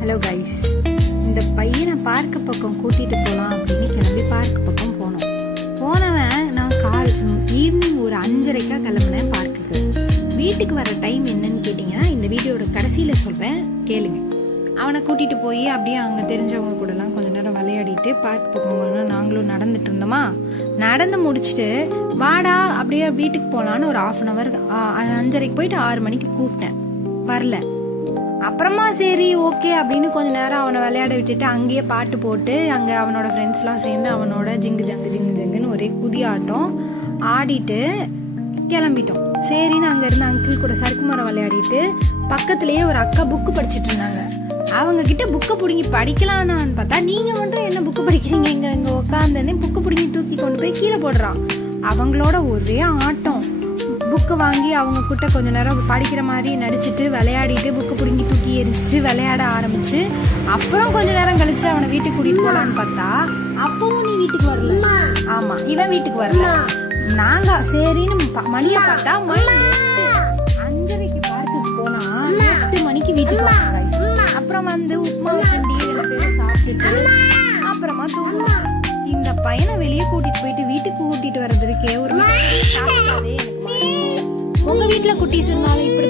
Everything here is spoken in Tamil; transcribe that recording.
ஹலோ கைஸ் இந்த பையனை பார்க்க பக்கம் கூட்டிகிட்டு போகலாம் அப்படின்னு கிளம்பி பார்க் பக்கம் போனோம். போனவன் நான் கால் ஈவினிங் ஒரு அஞ்சரைக்கா கிளம்புனேன் பார்க்குக்கு வீட்டுக்கு வர டைம் என்னன்னு கேட்டிங்கன்னா இந்த வீடியோட கடைசியில் சொல்கிறேன் கேளுங்க. அவனை கூட்டிகிட்டு போய் அப்படியே அங்கே தெரிஞ்சவங்க கூடலாம் கொஞ்ச நேரம் விளையாடிட்டு பார்க் பக்கம் நாங்களும் நடந்துட்டு இருந்தோமா? நடந்து முடிச்சுட்டு வாடா அப்படியே வீட்டுக்கு போகலான்னு ஒரு ஆஃப் அன் ஹவர் அஞ்சரைக்கு போயிட்டு ஆறு மணிக்கு கூப்பிட்டேன். வரல. அப்புறமா சரி ஓகே அப்படின்னு கொஞ்ச நேரம் அவனை விளையாட விட்டுட்டு அங்கேயே பாட்டு போட்டு அங்கே அவனோட ஃப்ரெண்ட்ஸ்லாம் சேர்ந்து அவனோட ஜிங்கு ஜங்கு ஜிங்கு ஜங்குன்னு ஒரே குதி ஆட்டம். ஆடிட்டு கிளம்பிட்டோம். சரின்னு அங்கேருந்து அங்கிள் கூட சறுக்கு மரம் விளையாடிட்டு பக்கத்துலேயே ஒரு அக்கா புக்கு படிச்சுட்டு இருந்தாங்க. அவங்க கிட்ட புக்கை பிடுங்கி படிக்கலான்னு பார்த்தா நீங்கள் மட்டும் என்ன புக்கு படிக்கிறீங்க? இங்கே இங்கே உட்காந்துன்னு புக்கு பிடுங்கி தூக்கி கொண்டு போய் கீழே போடுறான். அவங்களோட ஒரே ஆட்டம். புக்கு வாங்கி அவங்க கிட்ட கொஞ்ச நேரம் படிக்கிற மாதிரி நடிச்சிட்டு விளையாடிட்டு புக்கு பிடுங்கி எரிச்சு விளையாட ஆரம்பிச்சு அப்புறம் கொஞ்ச நேரம் கழிச்சு அவனை வீட்டுக்கு கூட்டிட்டு போலான்னு பார்த்தா அப்பவும் நீ வீட்டுக்கு வரல. ஆமா இவன் வீட்டுக்கு வரல. நாங்க சரின்னு மணியை பார்த்தா மணி. அஞ்சரைக்கு பார்க்குக்கு போனா எட்டு மணிக்கு வீட்டுக்கு guys. அப்புறம் வந்து உப்புமா கிண்டி பேரும் சாப்பிட்டுட்டு அப்புறமா தூங்குவோம் இந்த பையனை வெளியே கூட்டிட்டு போயிட்டு வீட்டுக்கு கூட்டிட்டு வர்றதுக்கே ஒரு எனக்கு. உங்க வீட்ல குட்டீஸ் இருந்தாலும்